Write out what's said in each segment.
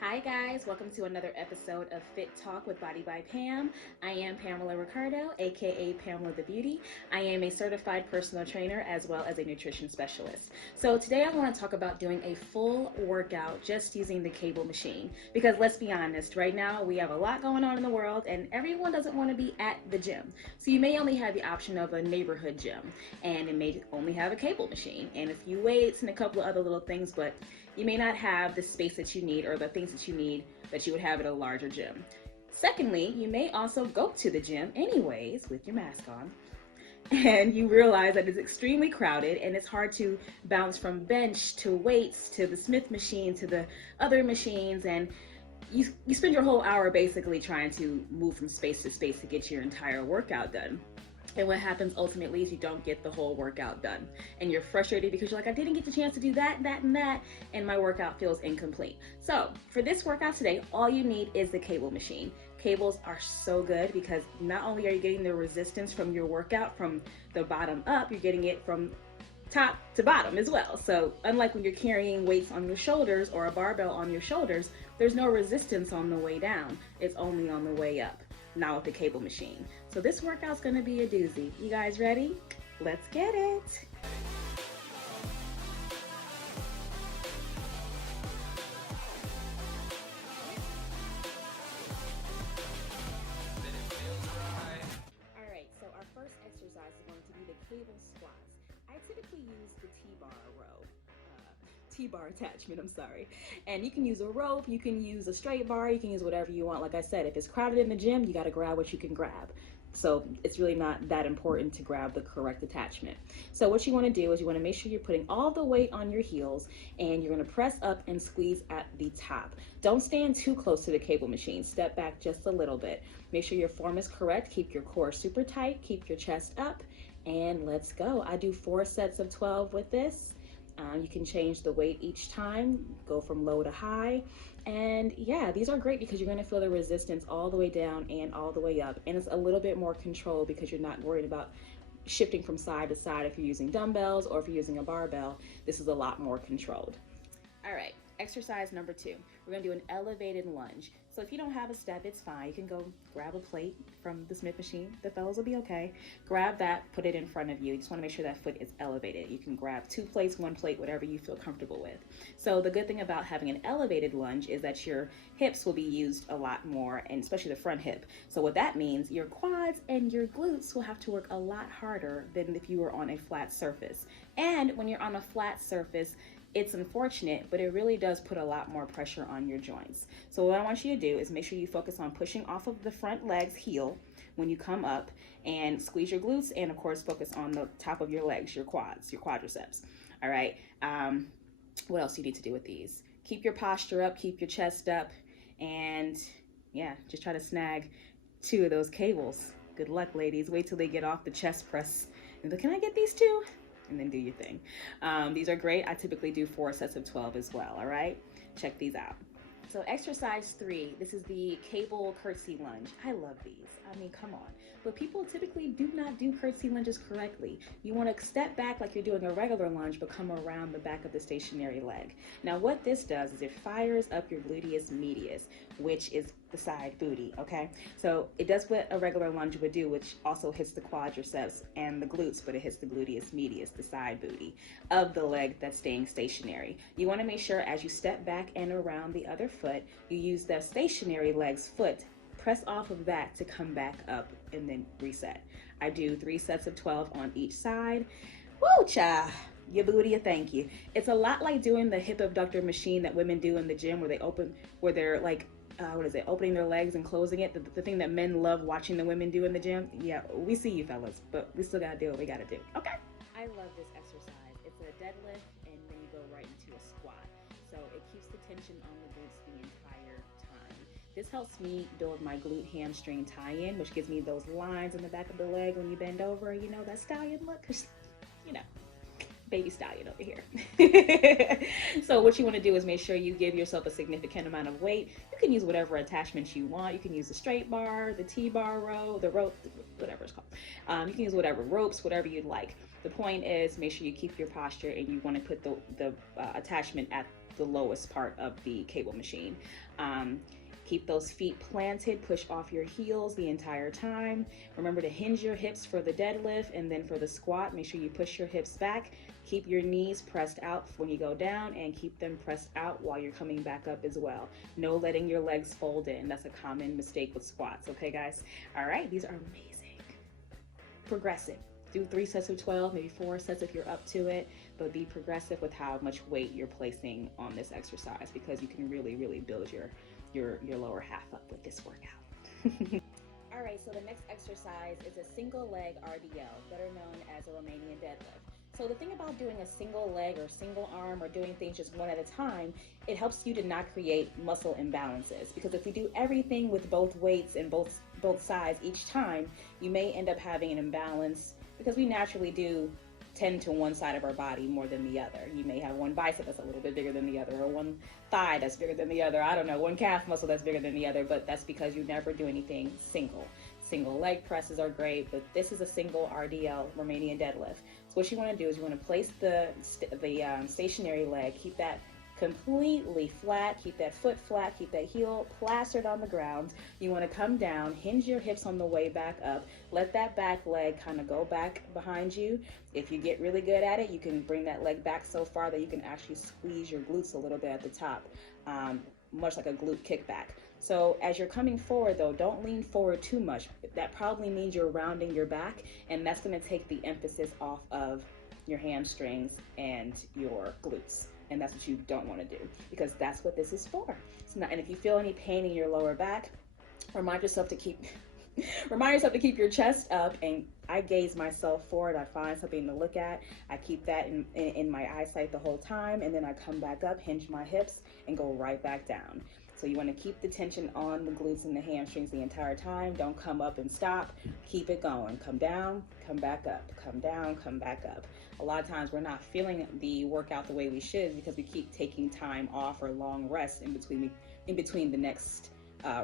Hi guys, welcome to another episode of Fit Talk with Body by Pam. I am Pamela Ricardo, aka Pamela the Beauty. I am a certified personal trainer as well as a nutrition specialist. So today I want to talk about doing a full workout just using the cable machine. Because let's be honest, right now we have a lot going on in the world and everyone doesn't want to be at the gym. So you may only have the option of a neighborhood gym and it may only have a cable machine and a few weights and a couple of other little things, but you may not have the space that you need or the things that you need that you would have at a larger gym. Secondly, you may also go to the gym anyways with your mask on and you realize that it's extremely crowded and it's hard to bounce from bench to weights to the Smith machine to the other machines, and you spend your whole hour basically trying to move from space to space to get your entire workout done. And what happens ultimately is you don't get the whole workout done. And you're frustrated because you're like, I didn't get the chance to do that, and that, and my workout feels incomplete. So for this workout today, all you need is the cable machine. Cables are so good because not only are you getting the resistance from your workout from the bottom up, you're getting it from top to bottom as well. So unlike when you're carrying weights on your shoulders or a barbell on your shoulders, there's no resistance on the way down. It's only on the way up. Now with the cable machine. So this workout's gonna be a doozy. You guys ready? Let's get it. All right, so our first exercise is going to be the cable squats. I typically use the T-bar row. T-bar attachment, I'm sorry. And you can use a rope, you can use a straight bar, you can use whatever you want. Like I said, if it's crowded in the gym, you gotta grab what you can grab. So it's really not that important to grab the correct attachment. So what you wanna do is you wanna make sure you're putting all the weight on your heels and you're gonna press up and squeeze at the top. Don't stand too close to the cable machine. Step back just a little bit. Make sure your form is correct. Keep your core super tight, keep your chest up, and let's go. I do 4 sets of 12 with this. You can change the weight each time, go from low to high. And yeah, these are great because you're gonna feel the resistance all the way down and all the way up. And it's a little bit more control because you're not worried about shifting from side to side if you're using dumbbells or if you're using a barbell. This is a lot more controlled. All right, exercise number 2. We're gonna do an elevated lunge. So if you don't have a step, it's fine. You can go grab a plate from the Smith machine. The fellas will be okay. Grab that, put it in front of you. You just wanna make sure that foot is elevated. You can grab 2 plates, 1 plate, whatever you feel comfortable with. So the good thing about having an elevated lunge is that your hips will be used a lot more, and especially the front hip. So what that means, your quads and your glutes will have to work a lot harder than if you were on a flat surface. And when you're on a flat surface, it's unfortunate, but it really does put a lot more pressure on your joints. So what I want you to do is make sure you focus on pushing off of the front leg's heel when you come up and squeeze your glutes, and of course focus on the top of your legs, your quads, your quadriceps. All right, what else do you need to do with these? Keep your posture up, keep your chest up, and yeah, just try to snag 2 of those cables. Good luck, ladies. Wait till they get off the chest press and be, can I get these 2? And then do your thing. These are great. I typically do 4 sets of 12 as well, all right? Check these out. So exercise 3, this is the cable curtsy lunge. I love these. I mean, come on. But people typically do not do curtsy lunges correctly. You want to step back like you're doing a regular lunge, but come around the back of the stationary leg. Now what this does is it fires up your gluteus medius, which is the side booty, okay? So it does what a regular lunge would do, which also hits the quadriceps and the glutes, but it hits the gluteus medius, the side booty of the leg that's staying stationary. You want to make sure as you step back and around the other foot, you use the stationary leg's foot, press off of that to come back up and then reset. I do 3 sets of 12 on each side. Woo, cha! Your booty, a thank you. It's a lot like doing the hip abductor machine that women do in the gym where they open, where they're like, opening their legs and closing it. The thing that men love watching the women do in the gym. Yeah, we see you fellas, but we still gotta do what we gotta do, okay? I love this exercise. It's a deadlift and then you go right into a squat. So it keeps the tension on the glutes the entire time. This helps me build my glute hamstring tie-in, which gives me those lines in the back of the leg when you bend over, you know, that stallion look, cause you know, baby stallion over here. So what you want to do is make sure you give yourself a significant amount of weight. You can use whatever attachments you want. You can use the straight bar, the T-bar row, the rope, whatever it's called. You can use whatever ropes, whatever you'd like. The point is make sure you keep your posture and you want to put the attachment at the lowest part of the cable machine. Keep those feet planted, push off your heels the entire time. Remember to hinge your hips for the deadlift, and then for the squat, make sure you push your hips back. Keep your knees pressed out when you go down, and keep them pressed out while you're coming back up as well. No letting your legs fold in. That's a common mistake with squats, okay guys? All right, these are amazing. Progressive. Do 3 sets of 12, maybe 4 sets if you're up to it, but be progressive with how much weight you're placing on this exercise, because you can really, really build your lower half up with this workout. All right, so the next exercise is a single leg RDL, better known as a Romanian deadlift. So the thing about doing a single leg or single arm or doing things just one at a time, it helps you to not create muscle imbalances, because if we do everything with both weights and both sides each time, you may end up having an imbalance, because we naturally do tend to one side of our body more than the other. You may have one bicep that's a little bit bigger than the other, or one thigh that's bigger than the other. I don't know, one calf muscle that's bigger than the other, but that's because you never do anything single. Single leg presses are great, but this is a single RDL, Romanian deadlift. So what you want to do is you want to place the stationary leg, keep that completely flat, keep that foot flat, keep that heel plastered on the ground. You want to come down, hinge your hips on the way back up, let that back leg kind of go back behind you. If you get really good at it, you can bring that leg back so far that you can actually squeeze your glutes a little bit at the top, much like a glute kickback. So as you're coming forward though, don't lean forward too much. That probably means you're rounding your back, and that's going to take the emphasis off of your hamstrings and your glutes. And that's what you don't want to do, because that's what this is for. So now, and if you feel any pain in your lower back, remind yourself to keep your chest up, and I gaze myself forward. I find something to look at. I keep that in my eyesight the whole time, and then I come back up, hinge my hips, and go right back down. So you want to keep the tension on the glutes and the hamstrings the entire time. Don't come up and stop. Keep it going. Come down, come back up, come down, come back up. A lot of times we're not feeling the workout the way we should, because we keep taking time off or long rests in between the next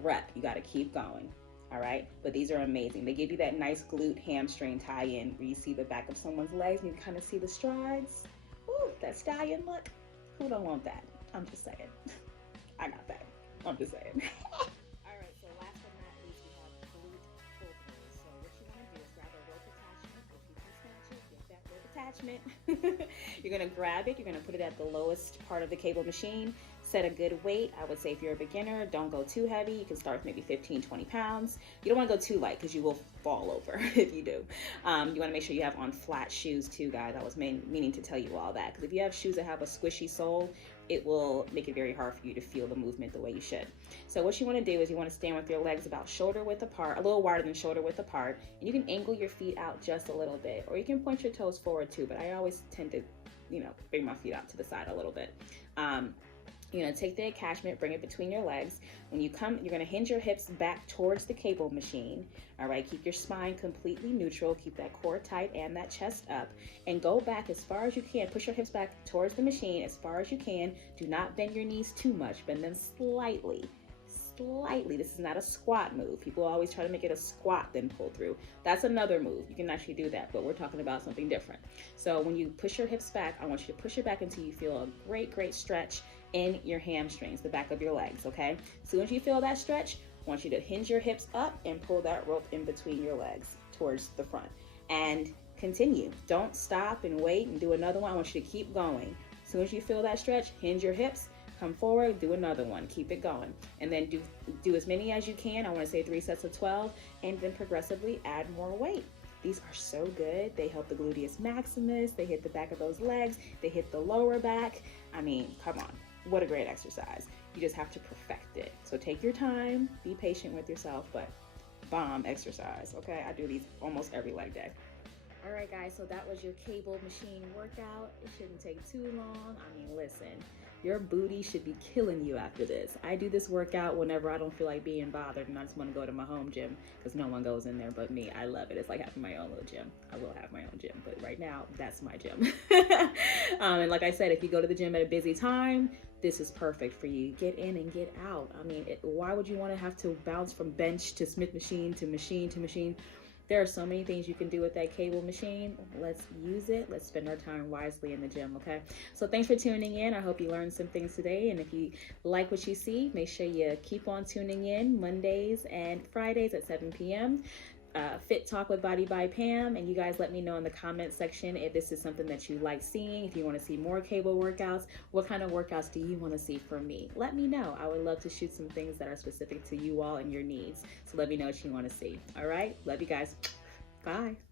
rep. You got to keep going. All right, but these are amazing. They give you that nice glute hamstring tie-in where you see the back of someone's legs and you kind of see the strides. Ooh, that stallion look. Who don't want that? I'm just saying. I got that. I'm just saying. All right, so last but not least, we have glute pull-through. So what you want to do is grab a rope attachment. If you can snatch it, get that rope attachment. You're going to grab it. You're going to put it at the lowest part of the cable machine. Set a good weight. I would say if you're a beginner, don't go too heavy. You can start with maybe 15, 20 pounds. You don't want to go too light, because you will fall over if you do. You want to make sure you have on flat shoes too, guys. I was meaning to tell you all that, because if you have shoes that have a squishy sole, it will make it very hard for you to feel the movement the way you should. So what you want to do is you want to stand with your legs about shoulder width apart, a little wider than shoulder width apart, and you can angle your feet out just a little bit, or you can point your toes forward too, but I always tend to, bring my feet out to the side a little bit. You're going to take the attachment, bring it between your legs. When you come, you're going to hinge your hips back towards the cable machine. All right, keep your spine completely neutral. Keep that core tight and that chest up. And go back as far as you can. Push your hips back towards the machine as far as you can. Do not bend your knees too much. Bend them slightly. Slightly. This is not a squat move. People always try to make it a squat then pull through. That's another move. You can actually do that, but we're talking about something different. So when you push your hips back, I want you to push it back until you feel a great, great stretch in your hamstrings, the back of your legs, okay? As soon as you feel that stretch, I want you to hinge your hips up and pull that rope in between your legs towards the front. And continue. Don't stop and wait and do another one. I want you to keep going. As soon as you feel that stretch, hinge your hips, come forward, do another one, keep it going. And then do as many as you can. I want to say 3 sets of 12, and then progressively add more weight. These are so good. They help the gluteus maximus. They hit the back of those legs. They hit the lower back. I mean, come on. What a great exercise. You just have to perfect it. So take your time, be patient with yourself, but bomb exercise, okay? I do these almost every leg day. All right, guys, so that was your cable machine workout. It shouldn't take too long. I mean, listen, your booty should be killing you after this. I do this workout whenever I don't feel like being bothered and I just want to go to my home gym, because no one goes in there but me. I love it. It's like having my own little gym. I will have my own gym, but right now, that's my gym. And like I said, if you go to the gym at a busy time, this is perfect for you. Get in and get out. I mean, why would you want to have to bounce from bench to Smith machine to machine to machine? There are so many things you can do with that cable machine. Let's use it. Let's spend our time wisely in the gym, okay? So thanks for tuning in. I hope you learned some things today. And if you like what you see, make sure you keep on tuning in Mondays and Fridays at 7 p.m. Fit Talk with Body by Pam, and you guys let me know in the comment section if this is something that you like seeing, if you want to see more cable workouts, what kind of workouts do you want to see from me? Let me know. I would love to shoot some things that are specific to you all and your needs. So let me know what you want to see. All right, love you guys. Bye.